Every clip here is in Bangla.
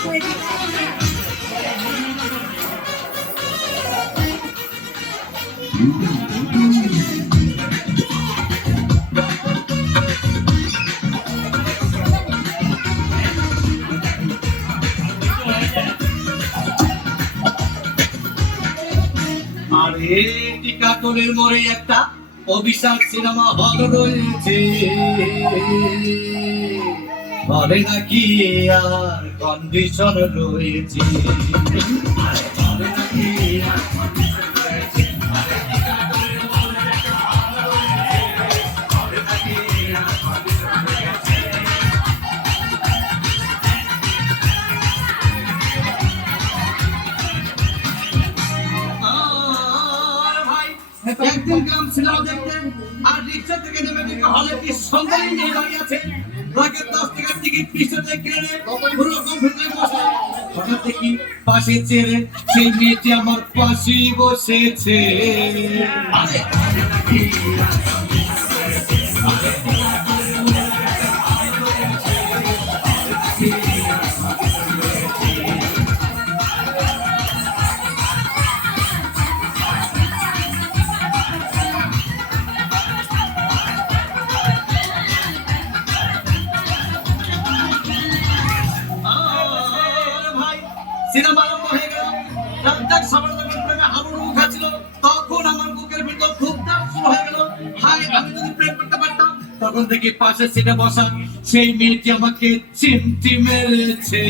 আরে টিকাটনের মোড়ে একটা অভিশাপ সিনেমা হল রয়েছে, বলে নাকি আর কন্ডিশন রয়েছে। একদিন গ্রাম সিনেমা দেখতে আর রিক্সা থেকে নেমে দেখে হলে কি সুন্দরী মেয়ে দাঁড়িয়ে আছে, তাকে 10 টাকার টিকিট পিছনে কিনে পুরো কম্পিউটারে বসে হঠাৎ দেখি পাশে চেড়ে সেই মেয়েটি আমার পাশেই বসেছে। সিনেমা আরম্ভ হয়ে গেল, রাত সামনে হাবুডুবু খাচ্ছিল, তখন আমার বুকের ভিতর খুব চাপ শুরু হয়ে গেল। হাই, আমি যদি প্রেম করতে পারতাম। তখন থেকে পাশের সিটে বসা সেই মেয়েটি আমাকে চিমটি মেরেছে।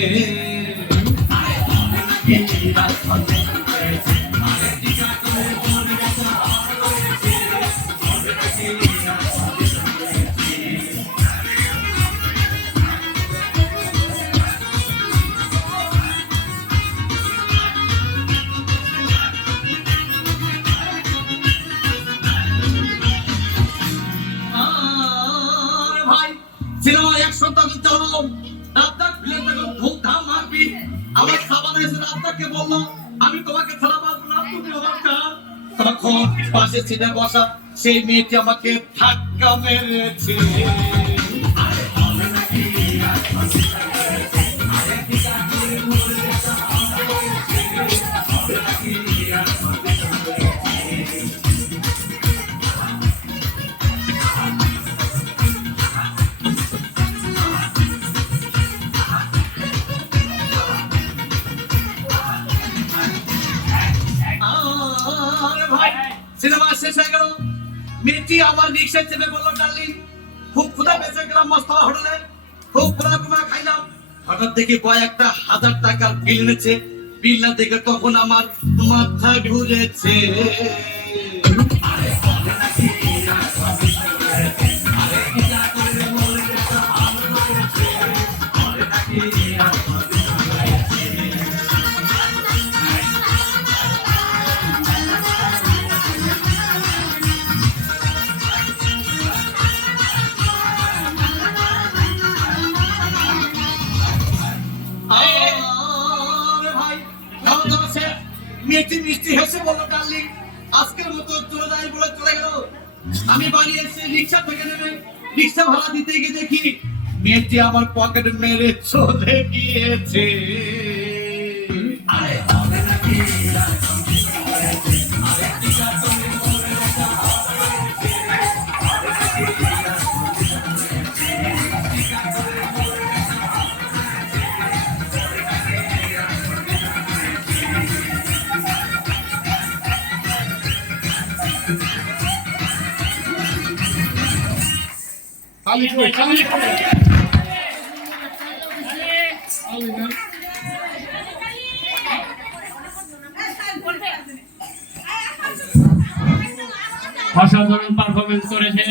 সিনেমা 1 সপ্তাহ চলো, রাত ভিলেন তখন ধুমধাম মারপিট। আমার সাবানে এসে রাতকে বলল, আমি তোমাকে ছাড়া বাঁচব না, তুমি আমার জান। তখন পাশে সিটে বসা সেই মেয়েটি আমাকে ধাক্কা মেরেছে। সিনেমা শেষ হয়ে গেল, মেয়েটি আমার রিক্সায় চেপে বললো, ডার্লিং খুব ক্ষুধা পেয়েছে, গেলাম মস্তফা হোটেলে, খুব ক্ষুধা খাইলাম। হঠাৎ দেখি কয়েকটা 1000 টাকার বিল এনেছে। বিল না দেখে তখন আমার মাথা ঘুরেছে। মেয়েটি মিষ্টি হেসে বললো, ডার্লিং আজকের মতো চলে যাই বলে চলে গেল। আমি বাড়ি এসে রিক্সা থেকে নেমে রিক্সা ভাড়া দিতে গিয়ে দেখি মেয়েটি আমার পকেট মেরে চলে গিয়েছে। অসাধারণ পারফরমেন্স করেছে।